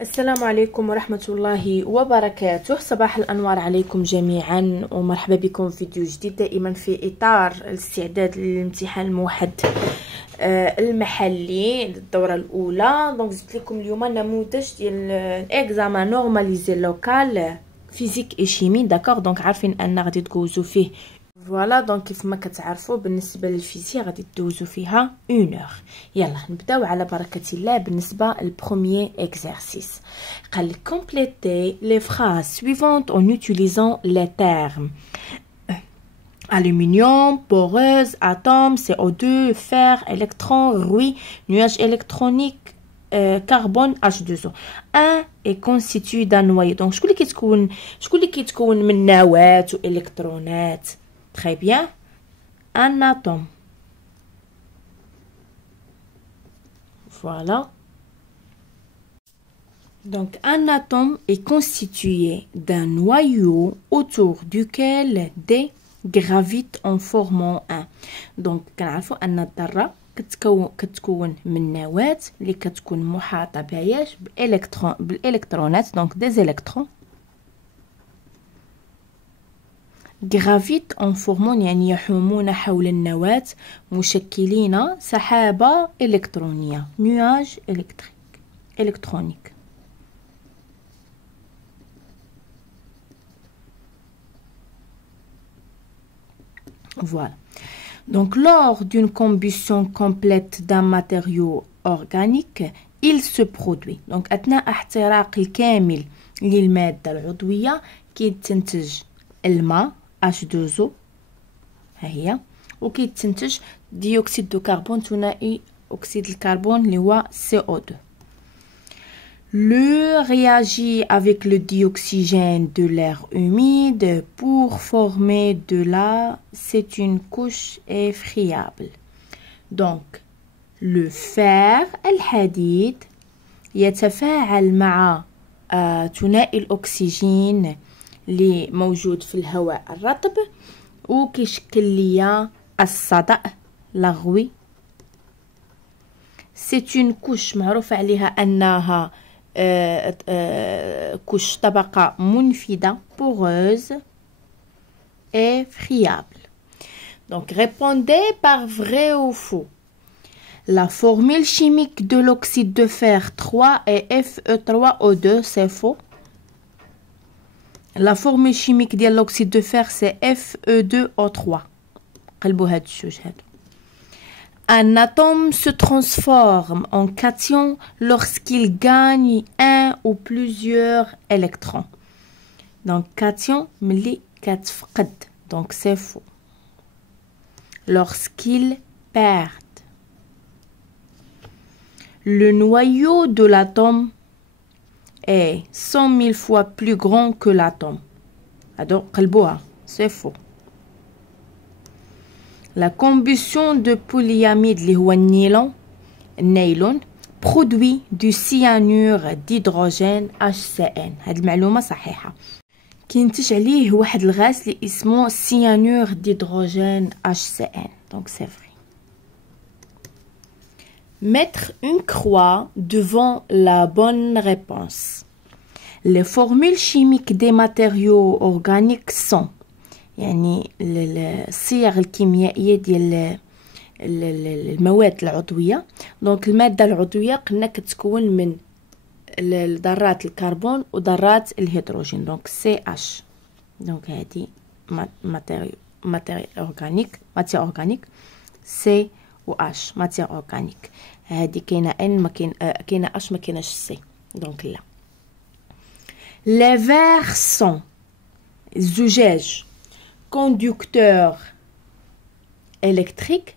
السلام عليكم ورحمة الله وبركاته. صباح الأنوار عليكم جميعا ومرحبا بكم في فيديو جديد، دائما في إطار الاستعداد للامتحان الموحد المحلي للدورة الأولى. دونك زدت لكم اليوم نموذج ديال الاكزامان نورماليزي لوكال فيزيك اي شيمي. داكوغ، دونك عارفين ان غادي تدوزو فيه فوالا. دونك كيف ما كتعرفوا بالنسبه للفيزياء غادي تدوزو فيها 1 اور. يلا نبداو على بركه الله. بالنسبه للبروميير اكزرسيس قال لك كومبليتي لي فراز سويفونت اون اوتيليزون لي تيرم aluminium, poreuse, atome, CO2, fer, électron, rouille, nuage électronique, carbone, H2O. Un est constitué d'un noyau. Donc, شكون اللي كيتكون من نواة وإلكترونات؟ Très bien. Un atome. Voilà. Donc, un atome est constitué d'un noyau autour duquel des gravitent en formant un. Donc كنعرفوا ان الذره كتكون من نواه اللي كتكون محاطه بياش بالالكترونات، دونك دي زيليكترون gravitent en formant يعني يحومون حول النواه مشكلين سحابه الكترونيه، نواج électronique. Voilà. Donc, lors d'une combustion complète d'un matériau organique, il se produit. Donc, أثناء احتراق الكامل للمادة العضوية كيتنتج الماء H2O ها هي، وكيتنتج ديوكسيد دو كربون ثنائي أكسيد الكربون اللي هو CO2. Le réagit avec le dioxygène de l'air humide pour former de c'est une couche effriable. Donc, le fer الحديد يتفاعل مع ثنائي الأكسجين اللي موجود في الهواء الرطب وكيشكل ليا الصدأ لغوي. C'est une couche معروفة عليها أنها couche طبقة منفذة poreuse et friable. Donc répondez par vrai ou faux. La formule chimique de l'oxyde de fer 3 est Fe3O2, c'est faux. La formule chimique de l'oxyde de fer c'est Fe2O3. قلبوا هاد الجوج هادو. Un atome se transforme en cation lorsqu'il gagne un ou plusieurs électrons. Donc, cation, ملي كتفقد. Donc, c'est faux. Lorsqu'il perd. Le noyau de l'atome est 100 000 fois plus grand que l'atome. Donc, قلبوها. C'est faux. La combustion de polyamide اللي هو النيلون produit du cyanure d'hydrogène HCN. هاد المعلومة صحيحة. كينتج عليه واحد الغاز اللي اسمه cyanure d'hydrogène HCN. Donc c'est vrai. Mettre une croix devant la bonne réponse. Les formules chimiques des matériaux organiques sont يعني الصيغ الكيميائيه ديال المواد العضويه. دونك الماده العضويه قلنا كتكون من ذرات الكربون وذرات الهيدروجين، دونك CH. دونك هذه ماتير اورغانيك سي و اش ماتير اورغانيك. هذه كاينه ان ما كاينه اش ما كايناش سي، دونك لا. لي فير سون الزجاج conducteurs électriques,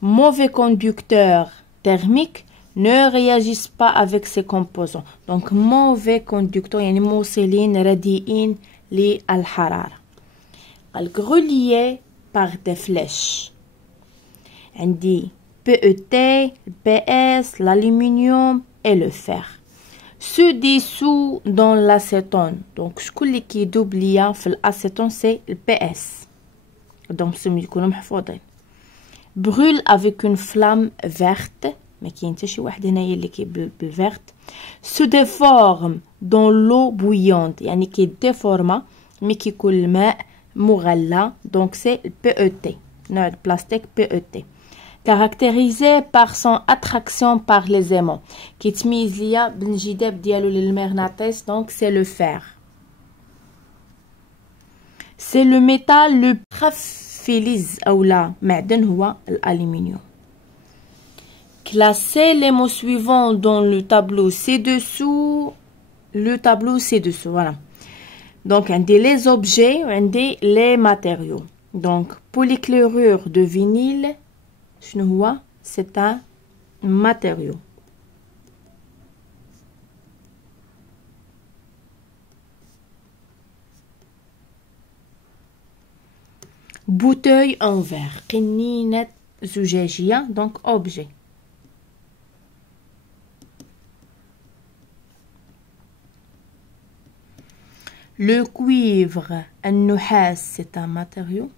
mauvais conducteurs thermiques, ne réagissent pas avec ces composants. Donc, mauvais conducteurs, يعني موصلين رديئين للحرارة. reliés par des flèches. عندي PET, PS, l'aluminium et le fer. Se dissout dans l'acétone. Donc, ce qui est doublé dans l'acétone, c'est le PS. Donc, ce qui est brûle avec une flamme verte ما كاين حتى شي واحد هنايا اللي بالفيرت. se déforme dans l'eau bouillante يعني كيديفورما مي كيكون الماء مغلى. دونك سي PET نوع البلاستيك PET caractérisé par son attraction par les aimants كيتميز ليا بالانجذاب ديالو للمغناطيس. دونك سي لو فير. سي لو ميتال لو فيلز او لا معدن هو الالومنيوم. Classez les mots suivants dans le tableau ci-dessous. Le tableau ci-dessous, voilà. Donc, on dit les objets, on dit les matériaux. Donc, polychlorure de vinyle, c'est un matériau. Bouteille en verre, قنينة زجاجية, donc objet. Le cuivre, النحاس, c'est un matériau.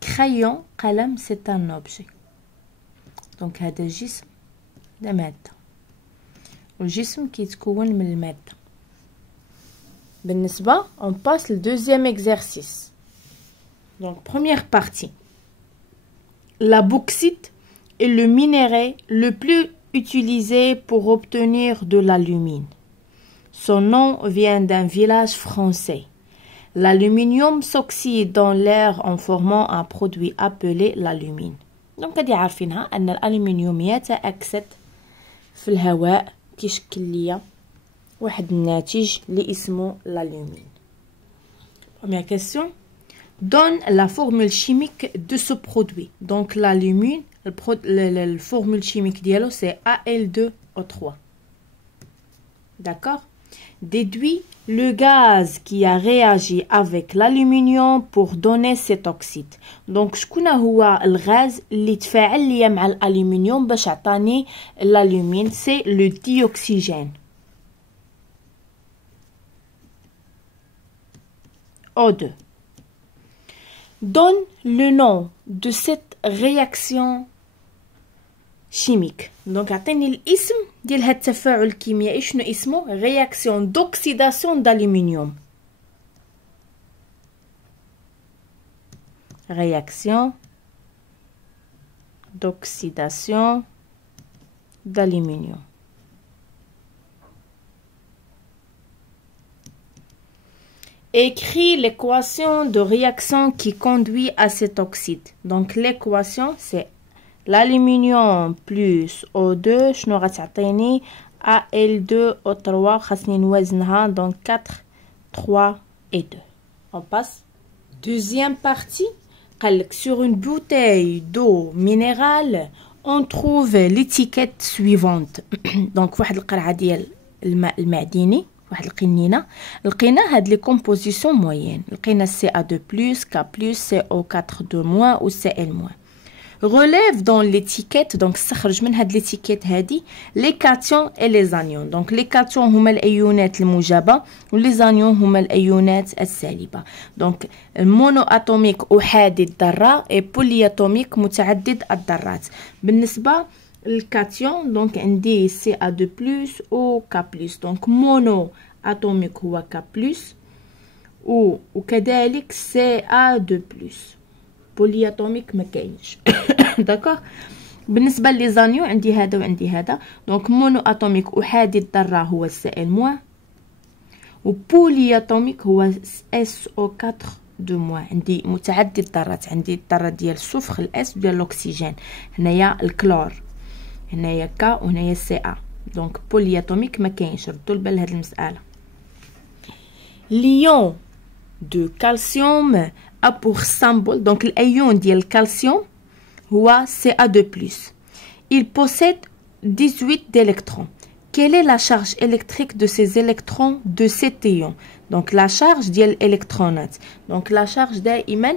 Crayon, قلم, c'est un objet. Donc هذا الجسم ده مادة والجسم كيتكون من المادة. بالنسبة on passe le deuxième exercice. Donc première partie. La bauxite est le minerai le plus utilisé pour obtenir de l'alumine. Son nom vient d'un village français. L'aluminium s'oxyde dans l'air en formant un produit appelé l'alumine. Donc هادي عارفينها أن الألمنيوم يتأكسد في الهواء كيشكل ليا واحد الناتج اللي اسمه l'alumine. Première question. Donne la formule chimique de ce produit. Donc l'alumine, la formule chimique dialo c'est Al2O3. D'accord? Déduis le gaz qui a réagi avec l'aluminium pour donner cet oxyde. Donc شكون هو الغاز اللي تفاعل ليا مع الالومنيوم باش عطاني l'alumine؟ c'est le dioxygène. O2. Donne le nom de cette réaction chimique. Donc عطيني الاسم ديال هاد التفاعل الكيميائي شنو اسمه؟ réaction d'oxydation d'aluminium. Réaction d'oxydation d'aluminium. Écris l'équation de réaction qui conduit à cet oxyde. Donc l'équation c'est l'aluminium plus O2 شنو غتعطيني Al2O3 خاصني نوازنها donc 4 3 et 2. On passe deuxième partie. قالك sur une bouteille d'eau minérale on trouve l'étiquette suivante. donc واحد القرعه ديال الماء المعدني واحد القنينه لقينا هاد لي كومبوزيسيون موين. لقينا Ca2+, K+, CO4 2- و Cl-. Relève dans l'étiquette. donc استخرج من هاد l'étiquette هادي les cations et les anions. donc les cations هما الايونات الموجبه و les anions هما الايونات السالبه. donc المونو اتوميك احادي الذره et polyatomique متعدد الذرات. بالنسبه للكاتيون donc عندي Ca2+ و K+. donc mono atomique هو K+, وكذلك Ca2+. polyatomique ما كاينش. داكوغ. بالنسبه لي زانيو عندي هذا وعندي هذا. دونك مونو اتوميك احادي الذره هو Cl-، و بولياتوميك هو SO4 عندي متعدد الذرات. عندي الذره ديال السفر الاس وديال الاكسجين. هنايا الكلور، هنايا K وهنايا Ca. دونك بولياتوميك ما كاينش. ردوا البال لهاد المساله. ليون دو كالسيوم a pour symbole. donc l'aïon ديال الكالسيوم هو Ca2+. il possède 18 d'électrons. quelle est la charge électrique de ces électrons de cet ion? donc la charge ديال الالكترونات. donc la charge دائما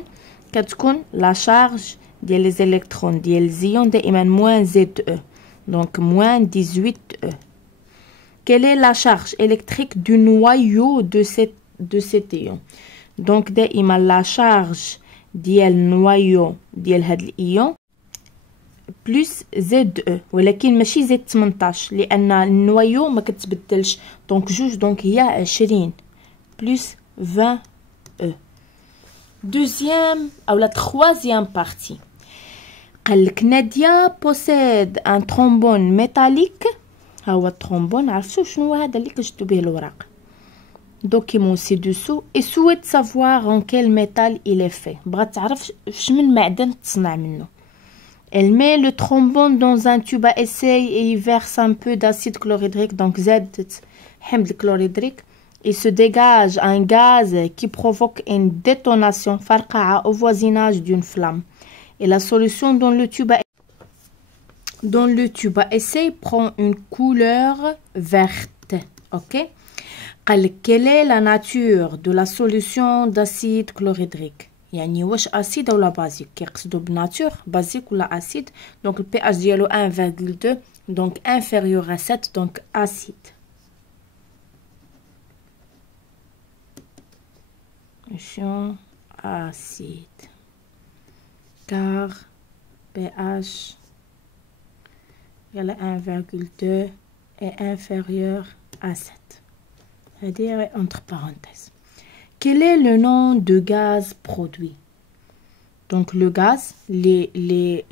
كتكون la charge ديال les électrons ديال الزيون دائما -Ze. donc -18E. quelle est la charge électrique du noyau de cet ion? donc دائما لا شارج ديال النوايو ديال هاد الايون بلس زد او، ولكن ماشي زد 18 لان النوايو ما كتبدلش. دونك جوج، دونك هي 20 بلس 20 او. دوزيام او لا تخوازيام بارتي، قالك نادية بوسيد ان ترومبون ميتاليك. ها هو الترومبون، عرفتو شنو هذا اللي كنشدو به الوراق. دوكيمون سي دوسو اي سويت سافوار ان كيل ميتال il est fait. بغات تعرف فشمن معدن تصنع منه. Elle met le trombone dans un tube à essai et y verse un peu d'acide chlorhydrique. Donc زادت حمض الكلوريدريك. Il se dégage un gaz qui provoque une détonation فرقعة au voisinage d'une flamme. Et la solution dans le tube à essai prend une couleur verte. Ok. Quelle est la nature de la solution d'acide chlorhydrique? يعني واش اسيد ولا بازيك؟ كيقصدوا بناتور بازيك ولا اسيد. دونك البي اتش ديالو 1.2 دونك inférieur à 7 دونك acide. solution acide car pH égale 1.2 est inférieur à 7. C'est-à-dire entre parenthèses. Quel est le nom de gaz produit? Donc le gaz, les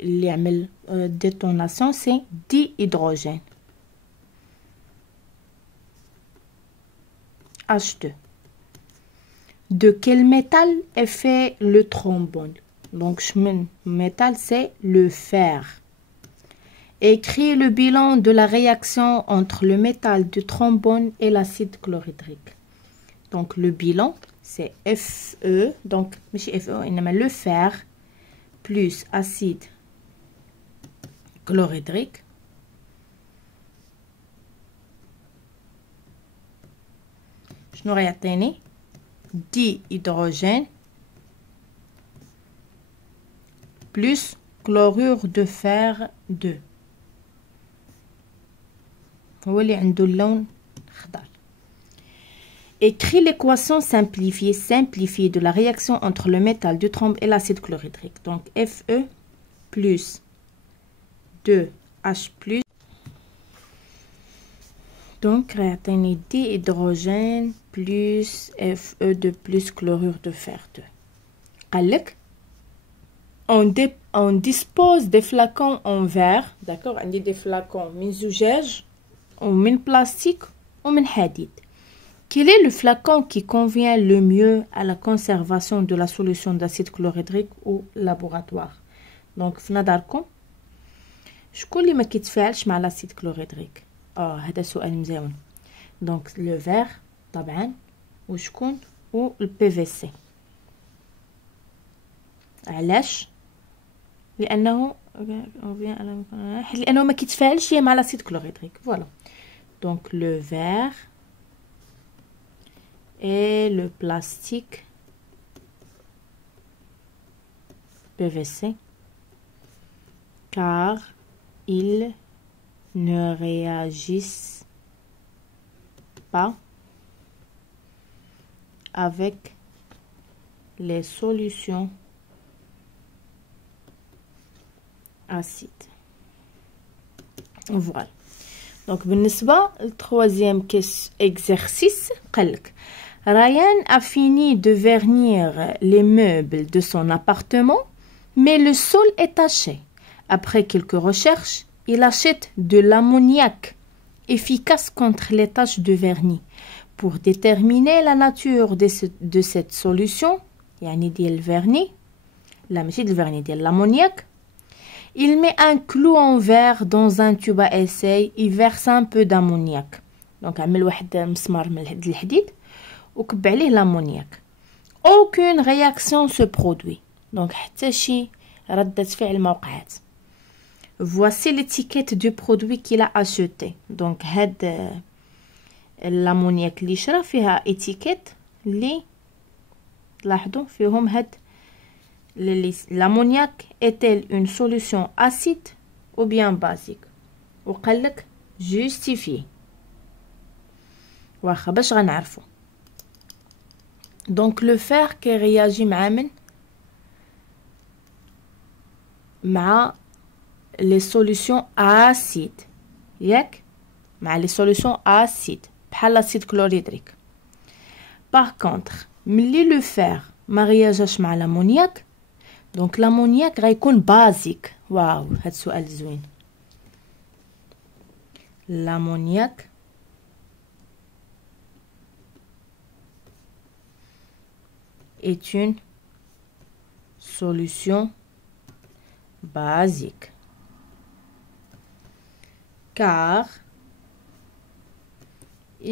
détonation, c'est dihydrogène. H2. De quel métal est fait le trombone? Donc le métal, c'est le fer. Écris le bilan de la réaction entre le métal du trombone et l'acide chlorhydrique. Donc le bilan, c'est Fe, donc le fer plus acide chlorhydrique شنو غيعطيني؟ dihydrogène plus chlorure de fer 2 هو اللي عنده اللون خضر. Écris l'équation simplifiée de la réaction entre le métal du trombone et l'acide chlorhydrique. Donc Fe plus 2H plus. Donc réactine dihydrogène plus Fe2 plus chlorure de fer 2. قالك on dispose des flacons en verre, d'accord, on dit des flacons من زجاج ومن plastique ومن حديد. Quel est le flacon qui convient le mieux à la conservation de la solution d'acide chlorhydrique au laboratoire? Donc في نظركم شكون اللي ما كيتفاعلش مع l'acide chlorhydrique؟ هذا سؤال مزيان. دونك لو فير طبعا، وشكون و البي في سي. علاش؟ لانه ما كيتفاعلش مع l'acide chlorhydrique. فوالا. دونك لو فير et le plastique PVC car ils ne réagissent pas avec les solutions acides. Voilà. Donc بالنسبة troisième exercice قالك Ryan a fini de vernir les meubles de son appartement, mais le sol est taché. Après quelques recherches, il achète de l'ammoniac efficace contre les taches de vernis. Pour déterminer la nature de cette solution, يعني ديال الفرني، لا ماشي ديال الفرني ديال l'ammoniac, il met un clou en verre dans un tube à essai, il verse un peu d'ammoniac. Donc عمل واحد مسمار من الحديد وكب عليه l'amoniac. Aucune réaction se produit. Donc حتى شي ردة فعل ما وقعت. Voici l'étiquette du produit qu'il a acheté. Donc هاد l'ammoniac اللي شرا فيها étiquette اللي لاحظوا فيهم هاد l'ammoniac est-elle une solution acide ou bien basique. وقالك justifier. واخا باش غنعرفو. Donc le fer qui réagit مع les solutions acides ياك مع les solutions acides بحال l'acide chlorhydrique. Par contre ملي لو فير ما غياجاش مع لامونياك دونك لامونياك غيكون بازيك. واو هاد السؤال زوين. لامونياك est une solution basique car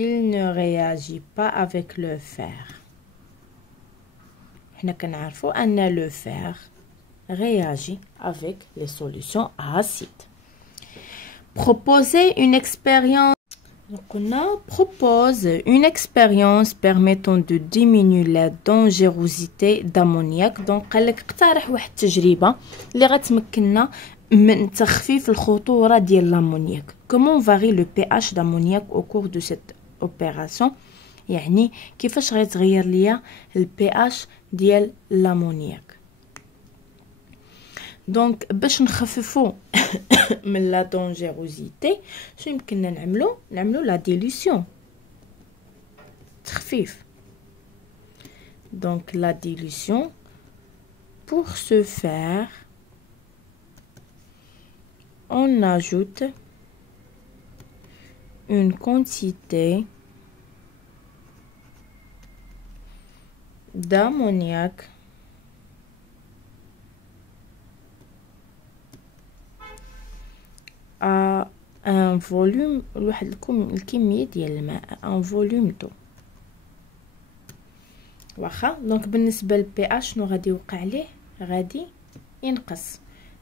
il ne réagit pas avec le fer. حنا كنعرفوا أن le fer réagit avec les solutions acides. Proposer une expérience. Donc on propose une expérience permettant de diminuer la dangerosité d'ammoniac. Donc قالك اقترح واحد التجربة اللي غتمكننا من تخفيف الخطورة ديال l'amoniac. Comment varie le pH d'ammoniac au cours de cette opération؟ يعني كيفاش غيتغير ليا الPH ديال l'amoniac. دونك باش نخففوا من لا دونجيروزيتي شنو يمكننا نعملو لا ديليسيون تخفيف. دونك لا ديليسيون pour ce faire on ajoute une quantité d'ammoniac à un volume واحد الكمية ديال الماء ان فوليوم دو. واخا دونك بالنسبة للبي اش شنو غادي يوقع ليه؟ غادي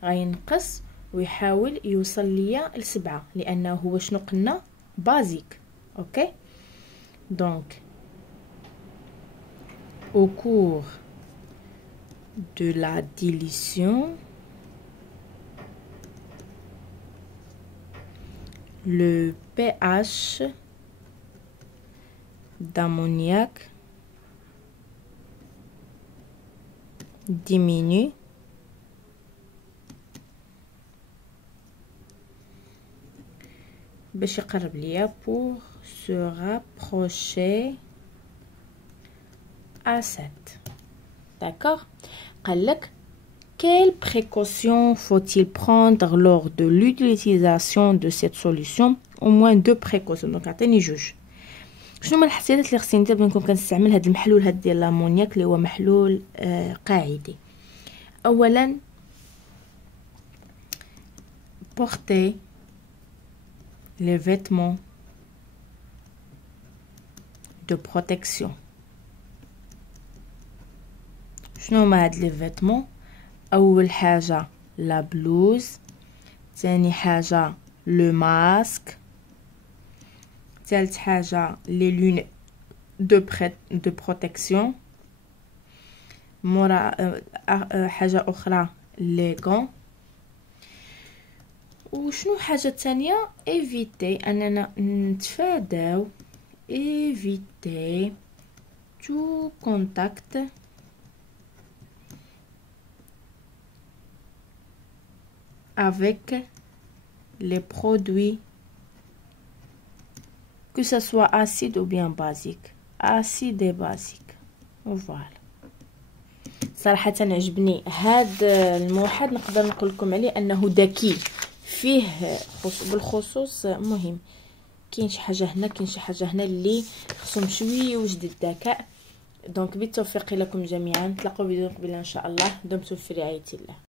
غينقص ويحاول يوصل ليا ل7 لانه هو شنو قلنا بازيك. اوكي دونك au cours de la dilution le pH d'ammoniac diminue باش يقرب ليا pour se rapprocher à 7. D'accord. قالك quelles précautions faut-il prendre lors de l'utilisation de cette solution? Au moins 2 précautions. donc عطيني جوج. شنو هما الاحتياطات اللي خصني ندير باش نكون كنستعمل هذا المحلول هذا ديال لامونياك اللي هو محلول قاعدي؟ اولا porter les vêtements de protection. شنو هما هاد لي فيتمون؟ اول حاجه لا بلوز، ثاني حاجه لو ماسك، ثالث حاجه لي لون دو بروتيكسيون، مورا حاجه اخرى لي غون. وشنو حاجه ثانيه؟ ايفيتي اننا نتفاداو éviter tout contact avec les produits, que ce soit acide ou bien basique. Acide et basique. Voilà. صراحة عجبني هاد الموحد، نقدر نقول لكم عليه انه ذكي فيه بالخصوص مهم. كاين شي حاجه هنا كاين شي حاجه هنا اللي خصهم شويه وجد الذكاء. دونك بالتوفيق لكم جميعا، نتلاقاو فيديو قبيله ان شاء الله. دمتم في رعايه الله.